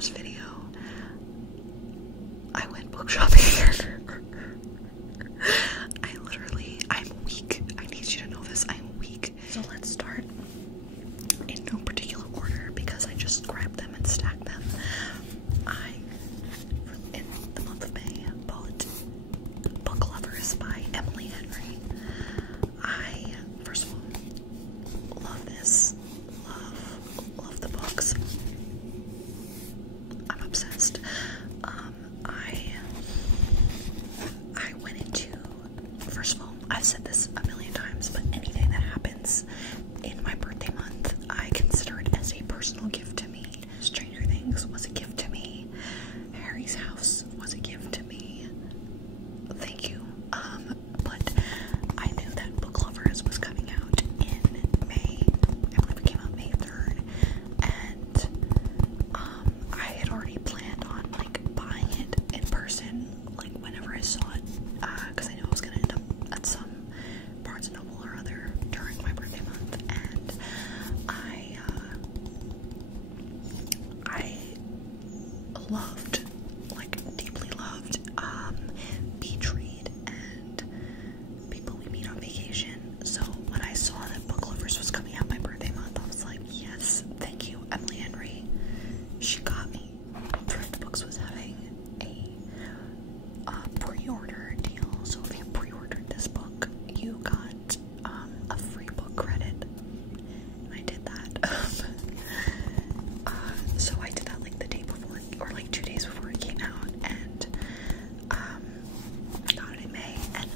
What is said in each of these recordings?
last video, I went book shopping. I'm weak. I need you to know this. I'm weak. So let's start in no particular order because I just grabbed them and stacked them. In the month of May, bought Book Lovers by Emily Henry. I, first of all, love this. Love the books. I'm obsessed. I went into, first of all, I've said this a million times, but anything that happens in my birthday month, I consider it as a personal gift to me. Stranger Things was a gift to me. Harry's House was a gift to me. Thank you. But I knew that Book Lovers was coming out in May. I believe it came out May 3rd. And I had already planned on like buying it in person, like whenever I saw it, because I knew I was gonna end up at some Barnes and Noble or other during my birthday month, and I loved, like deeply loved, Beach Read and People We Meet on Vacation. So when I saw that Book Lovers was coming out my birthday month, I was like, yes, thank you, Emily Henry. She got me. Thrift Books was having a pre-order deal, so if you pre-ordered this book, you got a free book credit, and I did that. So I did that like the day before, or like 2 days before it came out, and got it in May, and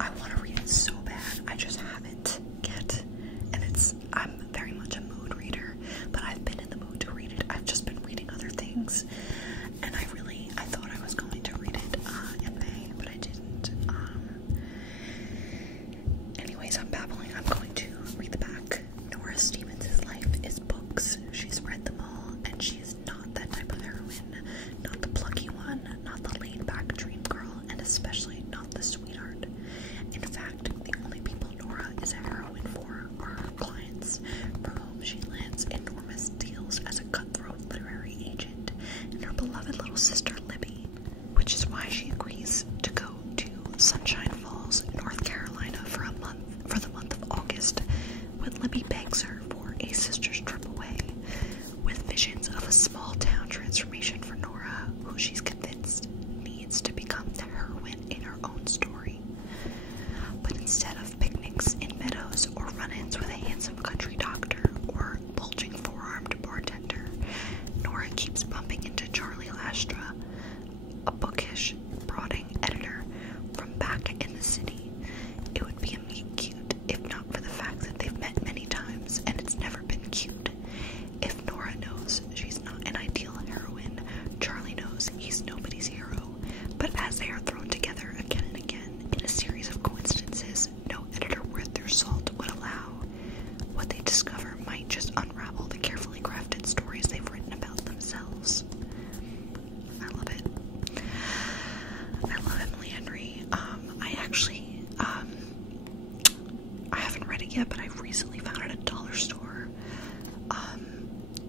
I want to read it so bad. I just haven't yet, and I'm very much a mood reader, but I've been in the mood to read it. I've just been reading other things, and I thought I was going to read it in May, but I didn't. Anyways, I'm babbling. I'm going to read the back. Nora Stevens' life is books. She's read them all, and she is not that type of heroine. Not the plucky one, not the laid-back dream girl, and especially not the sweetheart. In fact, the only people Nora is a heroine for are her clients, for whom she lands enormous deals as a cutthroat literary agent, and her beloved little sister Libby, which is why she agrees to go to Sunshine Falls, North Carolina for the month of August, when Libby begs her for a sister's trip away, with visions of a small town transformation for Nora, who she's convinced needs to become the heroine in her own story. But instead of picnics in meadows or run-ins with a handsome country doctor or bulging four-armed bartender, Nora keeps bumping into Charlie Lastra, a bookish, brooding editor from back in the city. It would be a meet cute if not for the fact that they've met many times and it's never been cute. If Nora knows she's not an ideal heroine, Charlie knows he's nobody's hero. But as they are thrown together again and again in a series of coincidences no editor worth their salt would allow, what they discover might just unravel the carefully crafted stories they've written about themselves. I love it. I love Emily Henry. I haven't read it yet, but I recently found it at a dollar store.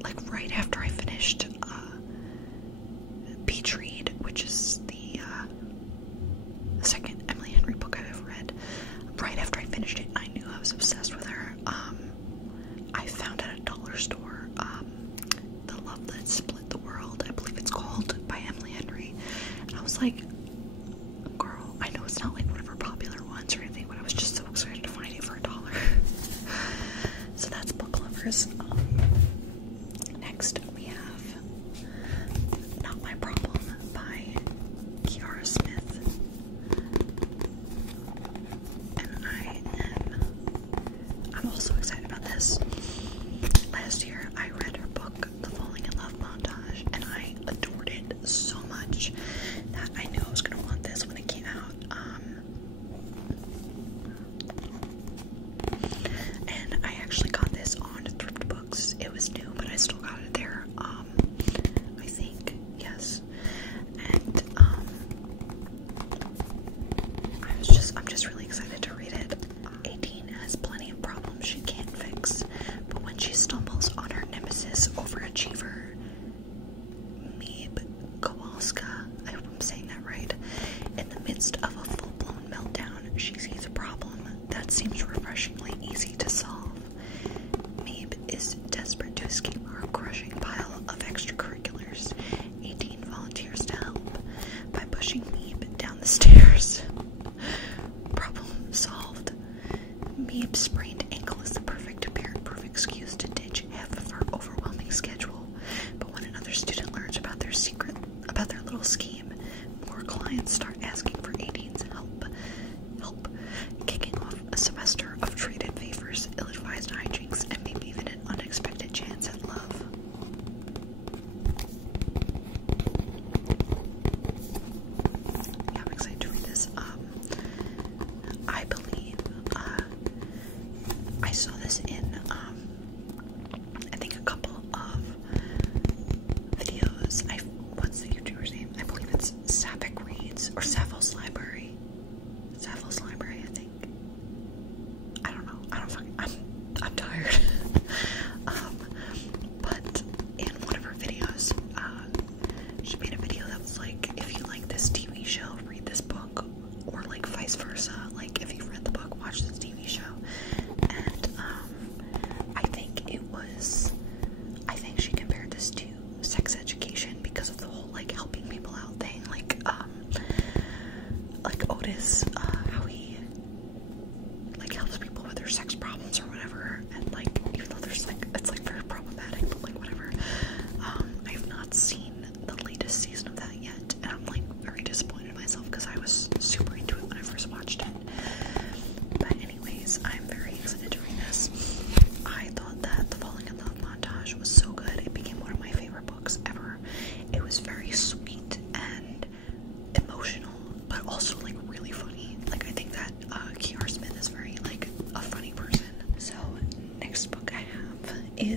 Like right after I finished Beach Read, which is the second Emily Henry book I've ever read. Right after I finished it, I knew I was obsessed with her. I found at a dollar store The Love That Split the World, I believe it's called, by Emily Henry, and I was like, girl, I know it's not like one of her popular ones or anything, but I was just so excited to find it for $1. So that's Book Lovers. Next we have Not My Problem by Kiara Smith, and I'm also excited about this. Last year I read her book The Falling in Love Montage, and I adored it so much that I knew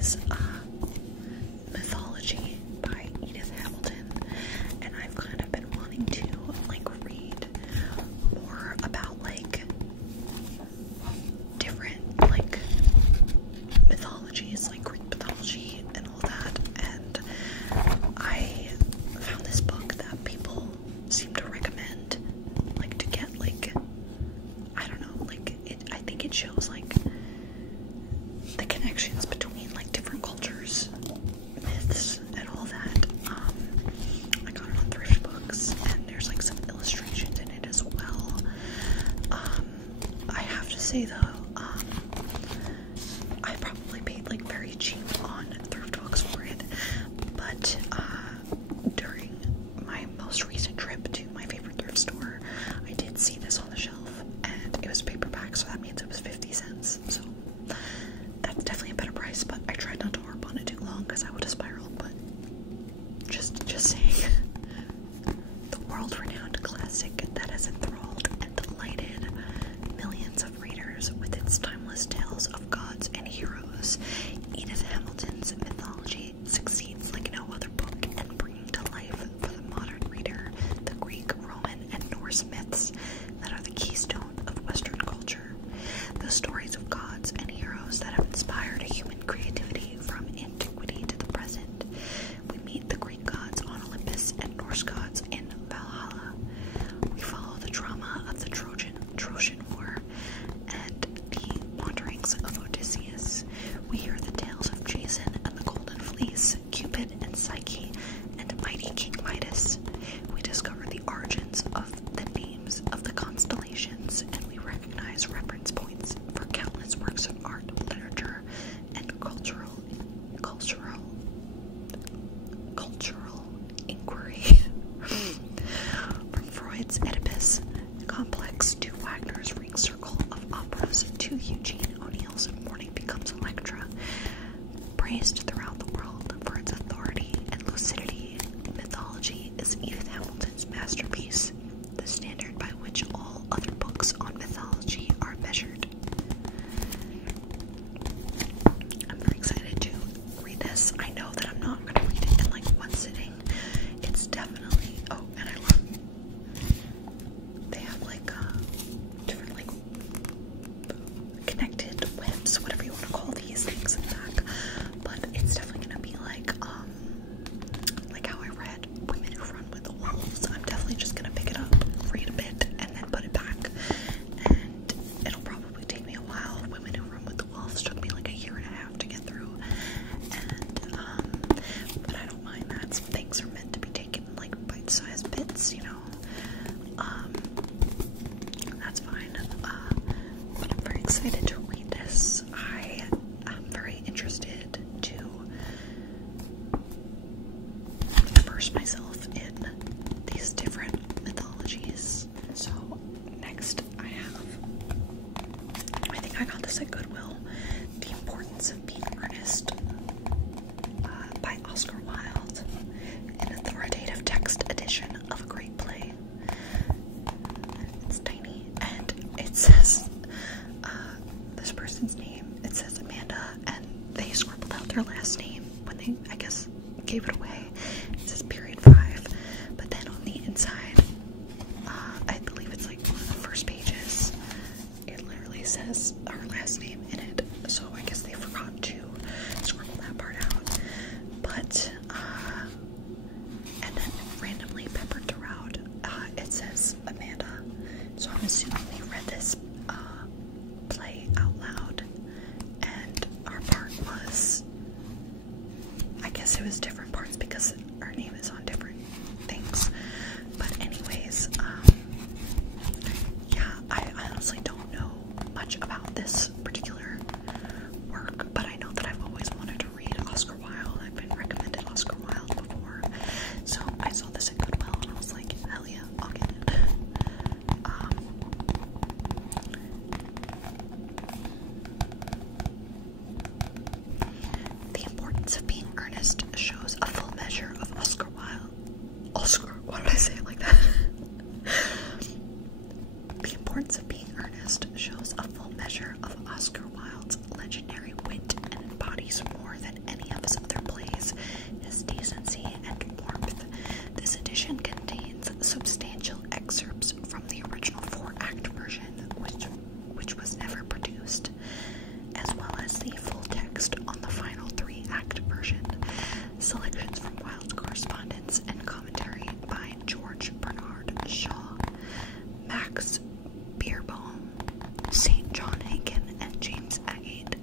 is Mythology by Edith Hamilton, and I've kind of been wanting to like read more about like different like mythologies, like Greek mythology and all that, and I found this book that people seem to recommend, like to get like, I don't know, like I think it shows like the connections between like different cultures, myths, and all that. I got it on thrift books, and there's like some illustrations in it as well. I have to say though, I probably paid like very cheap on thrift books for it, but during my most recent trip to my favorite thrift store, I did see this on the shelf, and it was paperback, so that means it was 50 cents, so that's definitely a better price. But I tried not to harp on it too long because I would have spiraled, but just saying. The world-renowned classic that has enthralled and delighted millions of readers with its timeless tales of gods and heroes, Edith Hamilton's Mythology succeeds like no other book in bringing to life for the modern reader the Greek, Roman, and Norse myths that are the keystone of Western culture. The stories of gods and heroes that have inspired human creativity from antiquity to the present. We meet the Greek gods on Olympus and Norse gods in Valhalla. We follow the drama of the Trojan War and the wanderings of Odysseus. We hear the tales of Jason and the Golden Fleece, Cupid and Psyche, and mighty King Midas. We discover the origins of the names of the constellations, and we recognize reference points for countless works of art, literature, and cultural inquiry. From Freud's Oedipus complex to Wagner's Ring Circle of operas to Eugene O'Neill's Morning Becomes Electra. Praised throughout the world for its authority and lucidity, Mythology is Edith Hamilton's masterpiece, the standard by which all other books on mythology are measured. I'm very excited to read this. I know that I'm not going to read it in like one sitting. It's definitely, oh, and I love, they have like different like connected webs, whatever you want to call these things in the back, but it's definitely going to be like how I read Women Who Run with the Wolves. I'm definitely just going to pick it up, read a bit, and then put it back, and it'll probably take me a while. Women Who Run with the Wolves took me like a year and a half to get through, and but I don't mind that. Some things are meant to be taken in like bite-sized bits, you know. That's fine. But I'm very excited to read this. I am very interested to immerse myself in these different mythologies. So next I think I got this at Goodwill, The Importance of Being Earnest by Oscar Wilde, an authoritative text edition of a great play. It's tiny, and it says this person's name. It says Amanda, and they scribbled out their last name when they, I guess, gave it away. It says period 5, but then on the inside, I believe it's like one of the first pages, it literally says her last name in it, so I guess they forgot to scribble that part out. But and then randomly peppered throughout, it says Amanda, so I'm assuming they read this play out loud, and our part was, I guess it was different parts because her name is on different things. But anyways, yeah, I honestly don't know much about this particular work, but I know that I've always wanted to read Oscar Wilde. I've been recommended Oscar Wilde before, so I saw this at Goodwill and I was like, hell yeah, I'll get it. The Importance of Being Earnest shows a full measure of consistency and warmth. This edition contains substantial excerpts from the original 4-act version, which was never produced, as well as the full text on the final 3-act version. Selections from Wilde's correspondence and commentary by George Bernard Shaw, Max Beerbohm, St. John Hankin, and James Agate.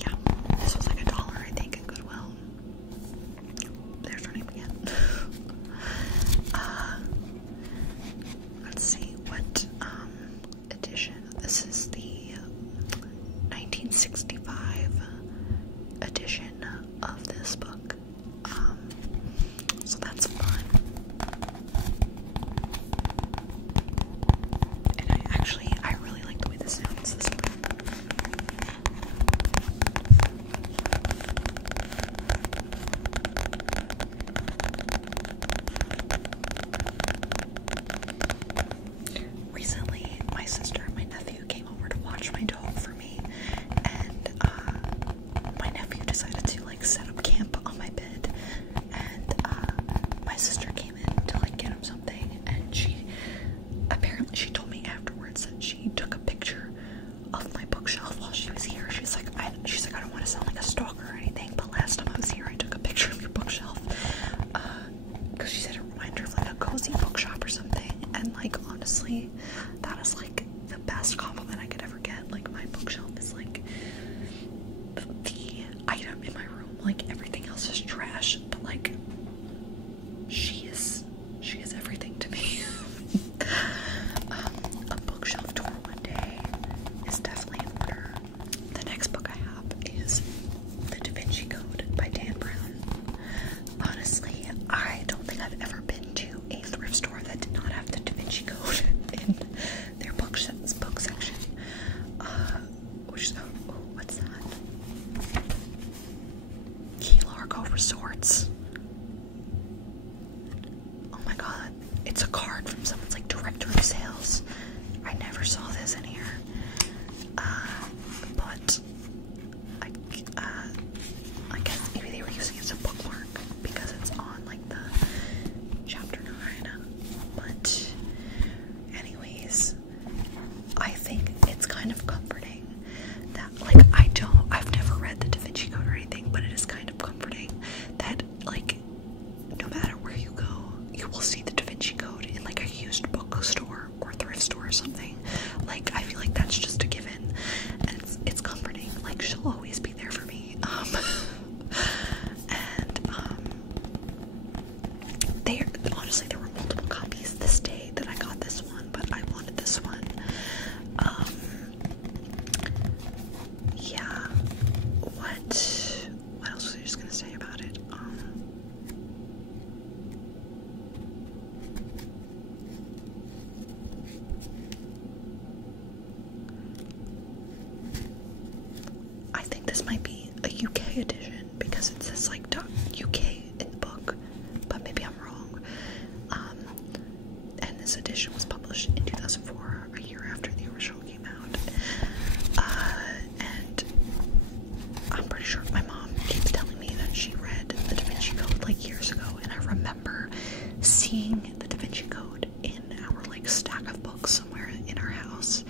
Yeah, this was like $1, I think, at Goodwill. There's her name again. Let's see, what edition? This is the 1965 edition of this book. So that's fun. And I really like the way this sounds this way. Recently, my sister and my nephew came over to watch my dog for me, and my nephew decided to like set up camp on my bed, and my sister came in to like get him something, and she told me afterwards that she took a picture of my bookshelf while she was here. She's like, I don't want to sound like a stalker or anything, but last time I was here I took a picture of your bookshelf, because she said it reminded her of like a cozy bookshop or something. And like, honestly, that is like the best compliment I could ever get. Like, my bookshelf is like the item in my room. Like, everything else is trash, but like, she is everything to me. A bookshelf tour one day is definitely in order. The next book I have is The DaVinci Code by Dan Brown. Honestly, I don't think I've ever been to a thrift store that did not have the DaVinci Code in their book section. Which is, oh, what's that? Key Largo Resorts. Oh my god, it's a card from someone's like director of sales. I never saw this in here. But I guess maybe they were using it as a bookmark because it's on like the chapter 9. But anyways, I think it's kind of comforting that like I've never read the DaVinci Code or anything, but it is kind of comforting that like no matter where you go, you will see the DaVinci Code in like a used bookstore or thrift store or something. Like, I feel like that's just a given, and it's comforting. Like, she'll always be there for me. Honestly, there were multiple copies this day that I got this one, but I wanted this one. Yeah. What else was I just gonna say about it? I think this might be a UK edition because it says like .UK in the book, but maybe I'm wrong. And this edition was published in 2004, a year after the original came out. And I'm pretty sure my mom keeps telling me that she read the DaVinci Code like years ago, and I remember seeing the DaVinci Code in our like stack of books somewhere in our house,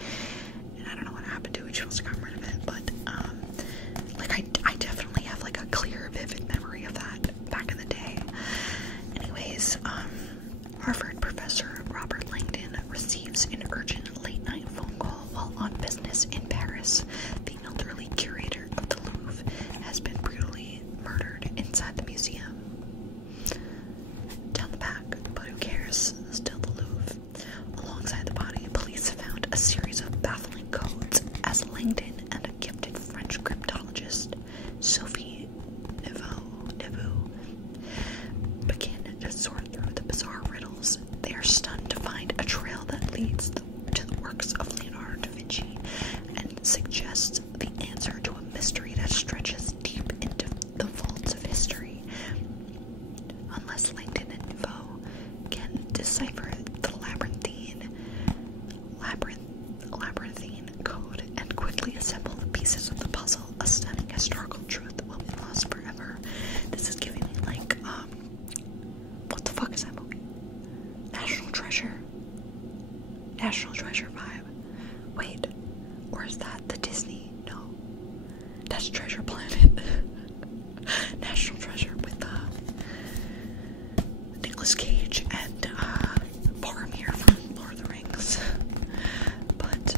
and I don't know what happened to it. She must have gotten rid of it, but like I definitely have like National Treasure vibe. Wait, or is that the Disney? No, that's Treasure Planet. National Treasure with Nicolas Cage and Boromir from Lord of the Rings. But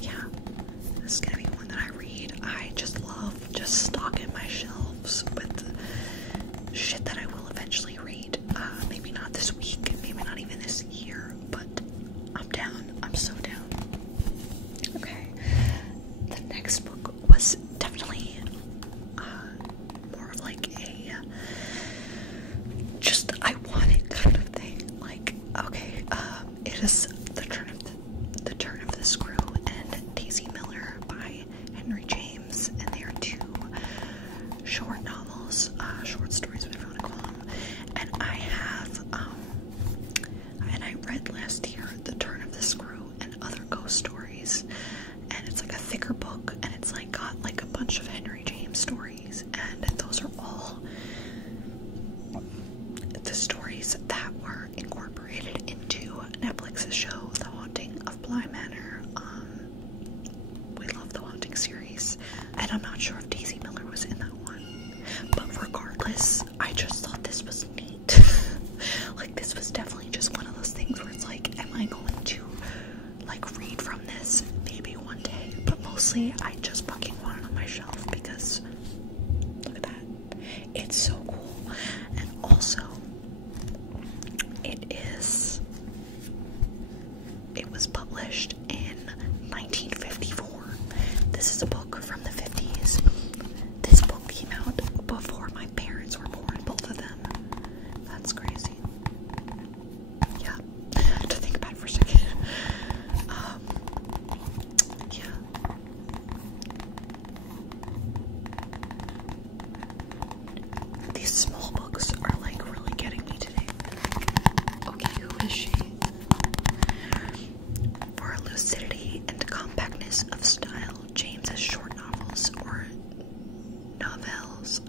yeah, this is gonna be one that I read. I just love just stocking my shelves with shit that I will eventually read. Maybe not this week, maybe not even this year, but I'm down. I'm so down. Okay, the next book was definitely more of like a just I want it kind of thing. Like, okay, it is the Turn of the Screw and Daisy Miller by Henry James, and they are two short novels, short stories, whatever you want to call them. And I have, and I read last year The Turn of the Screw and Other Ghost Stories, and it's like a thicker book, and it's like got like a bunch of Henry James stories, and those are all the stories that were incorporated into Netflix's show The Haunting of Bly Manor. We love the Haunting series, and I'm not sure if Daisy Miller was in that one, but regardless, I just thought this was neat. Like, this was definitely just one of those things where it's like, am I going to like read from this? Maybe one day, but mostly I just fucking want it on my shelf because look at that, it's so cool. And also it was published in 1954. This is a book from the 50s. This book came out before my parents were born, both of them. That's crazy. Yeah, I had to think about it for a second. Yeah. These small books are like really getting me today. Okay, who is she? For lucidity and compactness of style, James's short novels or novels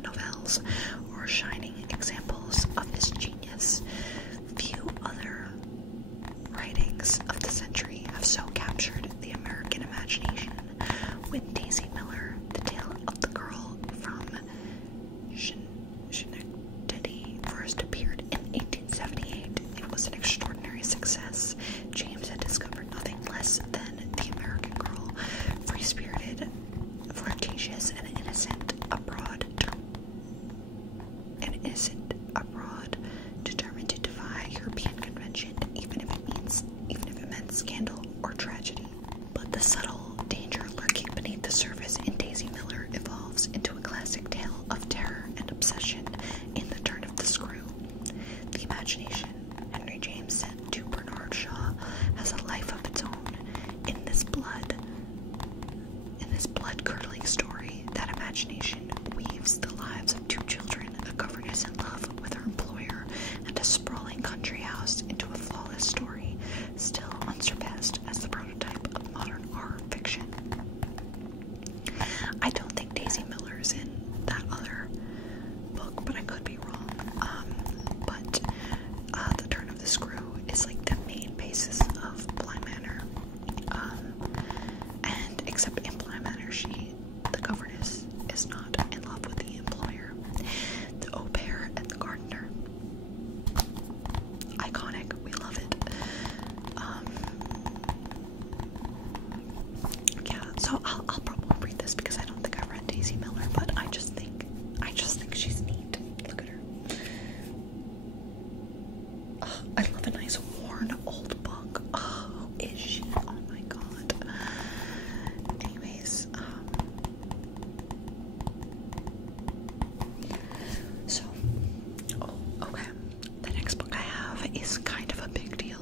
or shining examples of his genius. Few other writings of the century have so captured the American imagination. With Daisy Miller, the tale of the girl from Schenectady first appeared in 1878. It was an extraordinary success. James had discovered nothing less than the American girl, free-spirited, flirtatious, and innocent abroad, determined to defy European convention, even if it meant scandal or tragedy. But the subtle danger lurking beneath the surface in Daisy Miller evolves into a classic tale of terror and obsession in The Turn of the Screw. The imagination, Henry James said to Bernard Shaw, has a life of its own. In this blood-curdling story, that imagination weaves the lives of two children, a governess in love with her employer, and a sprawling country house into a flawless story, still unsurpassed as the prototype of modern horror fiction. I don't think Daisy Miller is in that other book, but I could be wrong. But The Turn of the Screw is like the main basis of Bly Manor. And except in Bly Manor, the governess, is not in love with the employer. The au pair and the gardener. Iconic. We love it. Yeah, so I'll probably read this because I don't think I read Daisy Miller, but I just think she's neat. Look at her. Oh, I love a nice worn old book. Oh, who is she? Oh my god. Anyways, so, okay. The next book I have is kind of a big deal.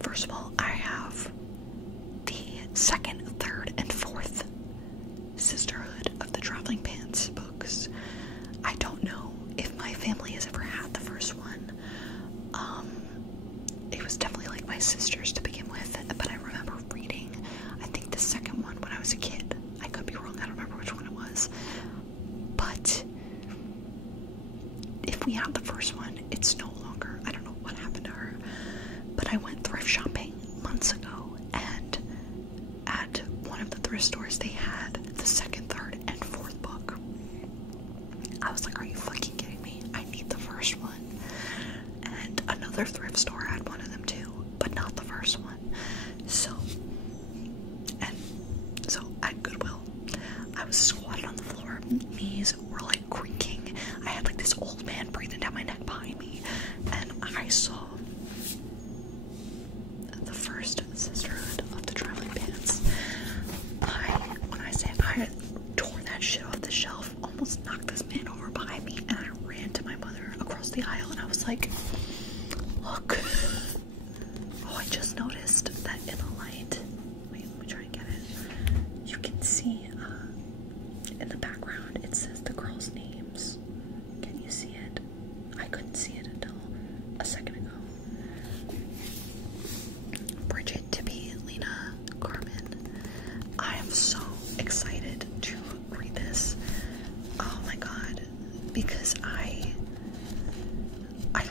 First of all, I have the second, third, and fourth Sisterhood of the Traveling Pants books. I don't know if my family has ever had the first one. It was definitely like my sister's to begin with, but I remember reading, I think the second one when I was a kid. I could be wrong, I don't remember which one it was. But if we had the first one, it's no longer, I don't know what happened to her. But I went thrift shopping months ago, and thrift stores, they had the second, third, and fourth book. I was like, are you fucking kidding me? I need the first one. And another thrift store had one of them too, but not the first one. So at Goodwill, I was squatted on the floor, knees were like creaking. I had like this old man breathing down my neck behind me, and I saw the first Sisterhood of the traveling pants. When I say I tore that shit off the shelf, almost knocked this man over behind me, and I ran to my mother across the aisle, and I was like, look. Oh, I just noticed that in the light. Wait, let me try and get it. You can see in the background it says the girls' names. Can you see it? I couldn't see it until a second ago. Bridget, Tibby, Lena, Carmen. I am so excited to read this. Oh my god, because I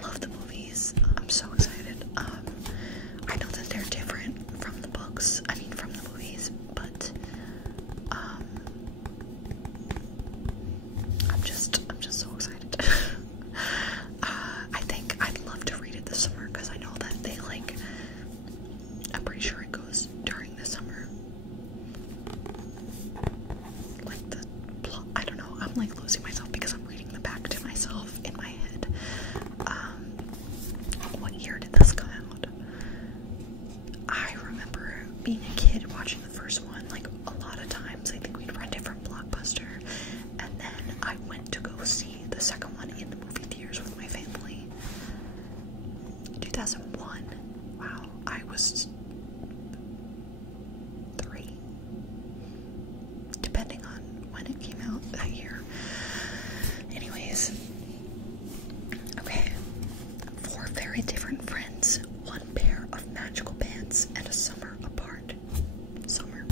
love the movies. I'm so excited. I know that they're different from the books. I mean, from the movies, but I'm just so excited. I think I'd love to read it this summer because I know that they like. I'm pretty sure it goes during the summer. Like the plot. I don't know. I'm like losing myself because I'm reading the back to myself in my head. What year did this come out? I remember being a kid watching the first one, like a lot of times. I think we'd rent it from Blockbuster, and then I went to go see the second one in the movie theaters with my family. 2001. Wow, I was 3, depending on when it came out that year. Anyways, okay. 4 very different friends, one pair of magical pants, and a summer apart. Summer.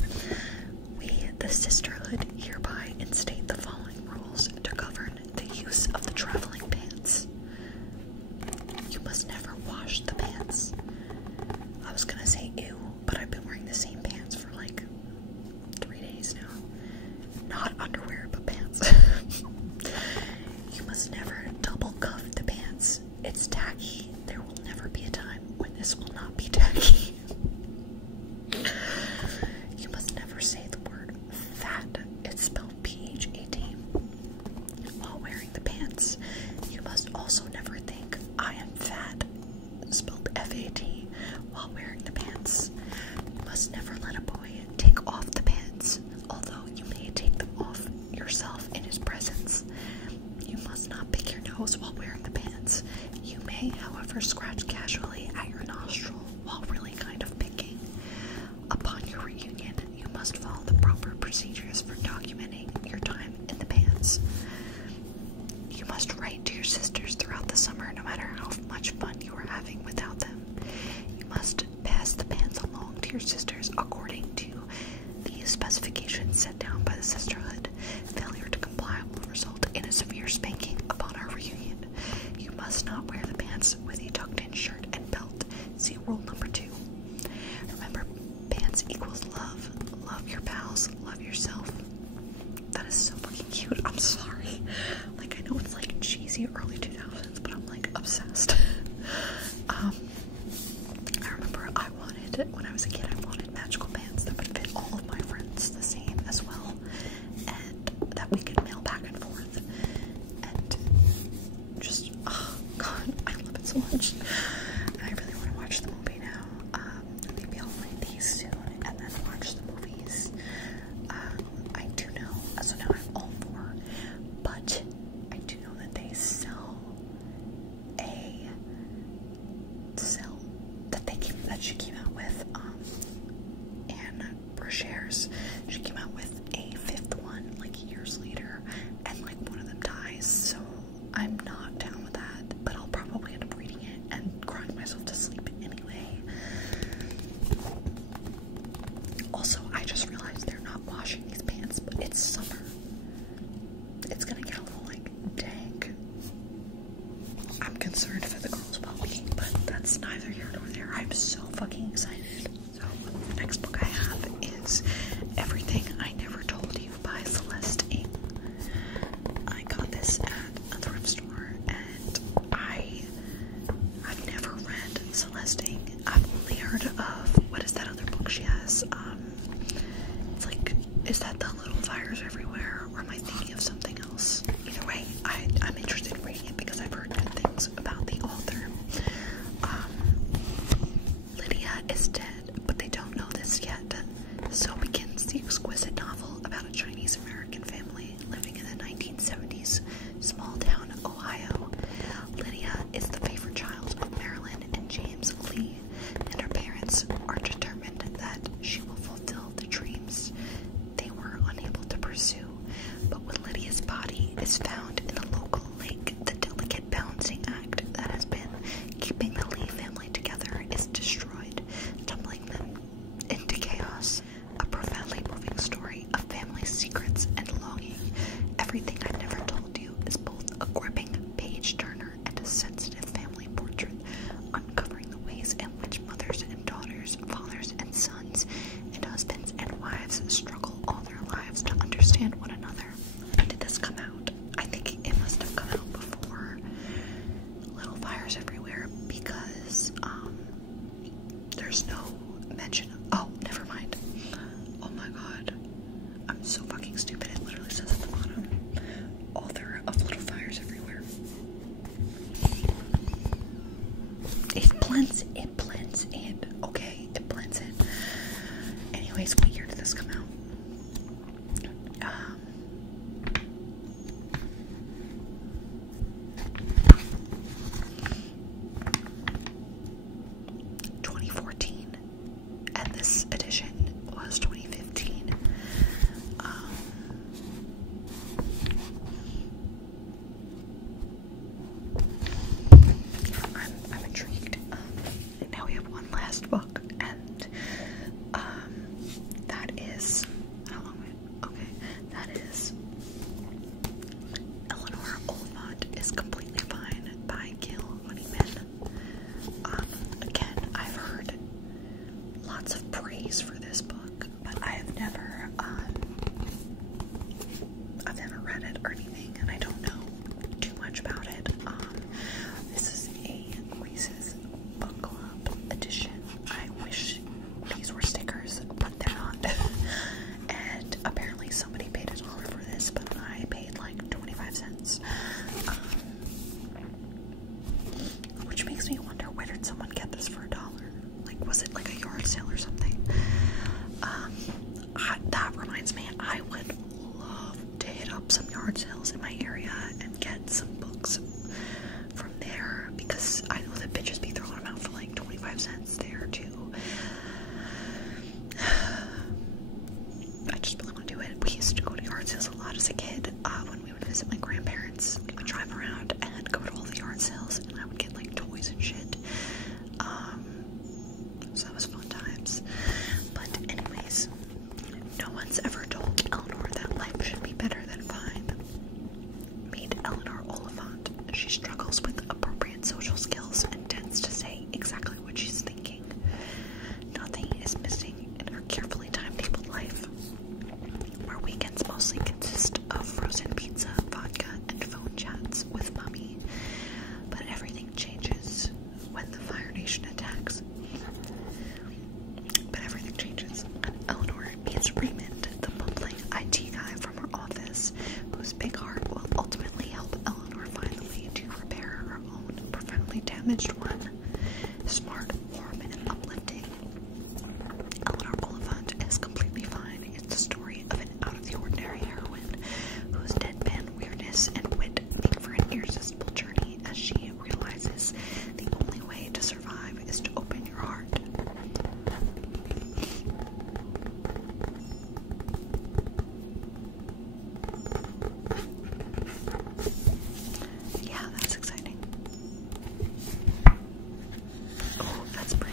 We, the Sisterhood, hereby instate the following rules to govern the use of the traveling pants. You must never wash the pants. I was gonna say ew, but I've been wearing the same pants for like 3 days now. Not underwear, but pants. You must never double cuff the pants. It's tacky. There will never be a time when this will not be tacky. You must never say the word fat. It's spelled P-H-A-T. While wearing the pants, you must also never think I am fat, spelled F-A-T, while wearing the pants. You must never let a boy take off the pants, although you may take them off yourself in his presence. You must not pick your nose while wearing the pants. You may, however, scratch casually at your nostril while really kind of picking. Upon your reunion, you must follow the proper procedures for documenting your time in the pants. You must write to your sisters throughout the summer, no matter how much fun you are having without them. You must pass the pants along to your sisters according to the specifications set down by the Sisterhood. Failure to comply will result in a severe spanking upon our reunion. You must not wear the pants with a tucked-in shirt and belt. See rule number 2. Remember, pants equals love. Love your pals. Love yourself. That is so fucking cute. I'm sorry. Like, I know it's like cheesy early 2000s, but I'm like obsessed. I remember when I was a kid, I wanted magical pants that would fit all of my friends the same as well, and that we could mail back and forth, and just, oh god, I love it so much, and I really want to watch the movie now. Maybe I'll read these soon, and then watch the movies. I do know, so now I'm all for, but I do know that they sell that she came out with, Anne Brashares. She came out with a 5th one, like, years later, and, like, one of them dies, so I'm not down with that, but I'll probably end up reading it and crying myself to sleep anyway. Also, I just realized they're not washing these pants, but it's summer. It's gonna get a little, like, dank. I'm concerned for the girls' well-being, but that's neither here nor there. I'm so fucking excited. So, the next book I have is is Everything I Never Told You by Celeste Ng. I got this at a thrift store, and I've never read Celeste Ng. I've only heard of, what is that other book she has? It's like, is that The Little Fires Everywhere, or am I thinking of something else? Either way, I'm interested in reading it because I've heard good things about the author. Lydia is dead, but they don't know this yet. So begins the exquisite novel about a Chinese-American family living in the 1970s small town Ohio. Lydia is the favorite child of Marilyn and James Lee, and her parents are determined that she will fulfill the dreams they were unable to pursue. But when Lydia's body is found in the local lake, the delicate balancing act that has been keeping the Lee family together is destroyed, tumbling them into chaos. A profoundly moving story of family secrets and longing. Everything I Never Told You is both a gripping page-turner and a sensitive family portrait, uncovering the ways in which mothers and daughters, fathers and sons, and husbands and wives struggle all their lives to understand one another. When did this come out? I think it must have come out before Little Fires Everywhere, because there's no mention of, oh, never mind. Oh my god. I'm so fucking stupid. It literally says at the bottom, author of Little Fires Everywhere. It blends in. Okay, it blends in. Anyways, what year did this come out? 2014, and this edition was 2015. I'm intrigued. Now we have one last book, and that is, how long? Okay, that is Eleanor Oliphant is Completely Fine by Gil Honeyman. Again, I've heard lots of praise for this book, but I've never read it or anything, and I don't know too much about it. This is a Reese's Book Club edition. I wish these were stickers, but they're not. And apparently somebody paid $1 for this, but I paid like 25 cents. Which makes me wonder, where did someone get this for $1? Like, was it like a yard sale or something? That reminds me, I would love to hit up some yard sales in my area and get some books from there, because I know that bitches be throwing them out for like 25 cents there too. I just really want to do it. We used to go to yard sales a lot as a kid when we would visit my grandparents. We would drive around and go to all the yard sales, and I would get like toys and shit. So that was fun times. But anyways, no one's ever told Eleanor that life should be better than fine. Meet Eleanor Oliphant. She struggles with appropriate social skills and tends to say exactly what she's thinking. Nothing is missing in her carefully timetabled life, where weekends mostly consist of frozen pizza, vodka, and phone chats with mommy. But everything changes when the Fire Nation attacks. Eleanor meets Raymond, the bumbling IT guy from her office, whose big heart will ultimately help Eleanor find the way to repair her own profoundly damaged one. Smart, warm, and uplifting, Eleanor Oliphant is Completely Fine. It's the story of an out-of-the-ordinary heroine whose deadpan weirdness and wit make for an irresistible journey as she realizes the only way to survive is to open your heart. Yeah, that's exciting. Oh, that's pretty.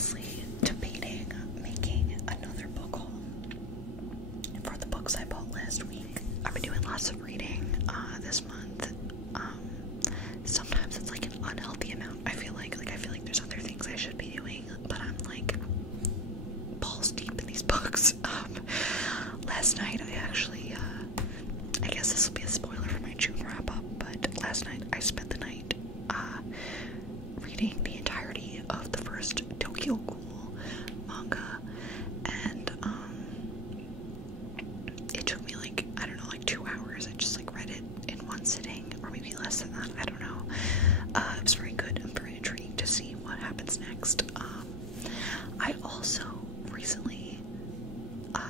honestly debating making another book haul for the books I bought last week. I've been doing lots of reading this month. Sometimes it's like an unhealthy amount. I feel like there's other things I should be doing, but I'm like balls deep in these books. Last night I actually, I guess this will be a spoiler for my June wrap up, but last night I spent the night reading the entirety of the first Tokyo Ghoul manga, and it took me like, I don't know, like 2 hours. I just like read it in one sitting, or maybe less than that, I don't know. It was very good. I'm very intrigued to see what happens next. I also recently, oh,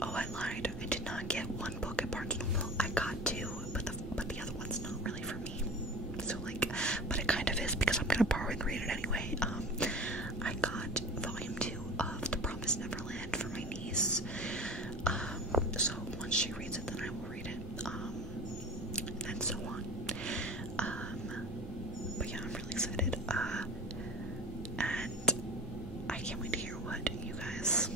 I lied. I did not get one book at Barnes & Noble. I got two, but the other one's not really for me. So like, but it kind of is because I'm gonna borrow and read it anyway. I got volume 2 of The Promised Neverland for my niece. So once she reads it, then I will read it. And so on. But yeah, I'm really excited. And I can't wait to hear what you guys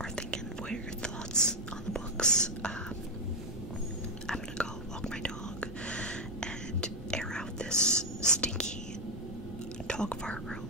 are thinking. What are your thoughts on the books? I'm gonna go walk my dog and air out this stinky dog fart room